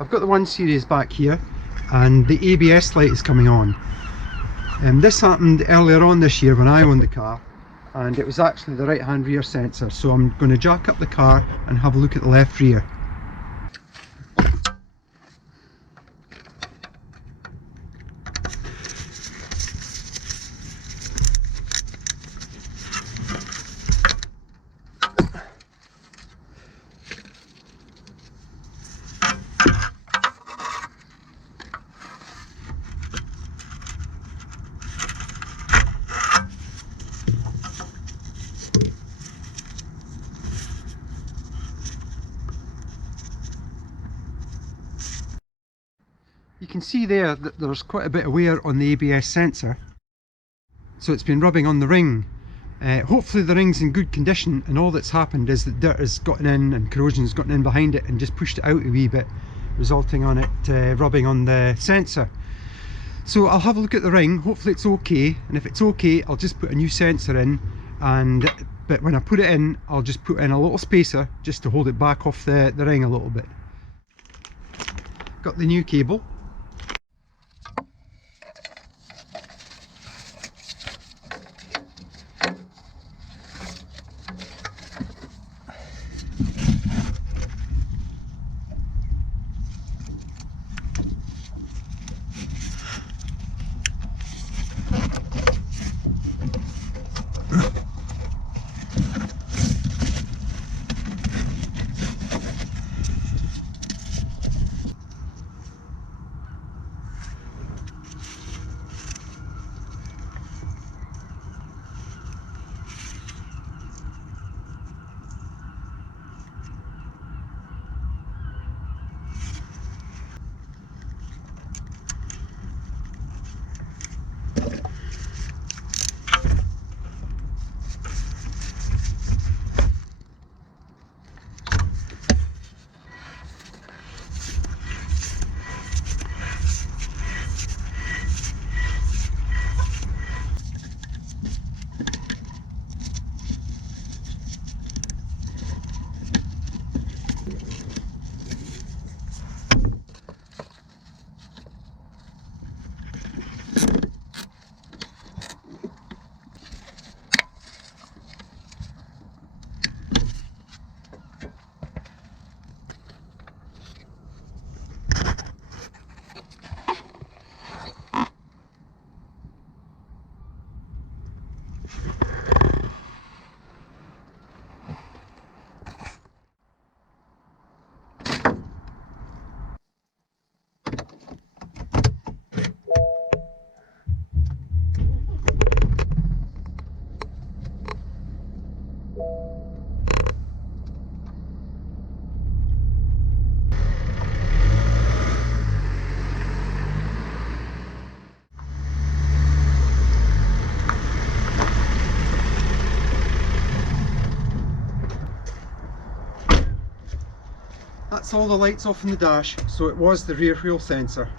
I've got the 1 series back here and the ABS light is coming on. This happened earlier on this year when I owned the car, and it was actually the right hand rear sensor, so I'm going to jack up the car and have a look at the left rear. You can see there that there's quite a bit of wear on the ABS sensor, so it's been rubbing on the ring. Hopefully the ring's in good condition, and all that's happened is that dirt has gotten in and corrosion has gotten in behind it and just pushed it out a wee bit, resulting on it rubbing on the sensor. So I'll have a look at the ring, hopefully it's okay, and if it's okay I'll just put a new sensor in, but when I put it in I'll just put in a little spacer just to hold it back off the ring a little bit. Got the new cable. That's all the lights off in the dash, so it was the rear wheel sensor.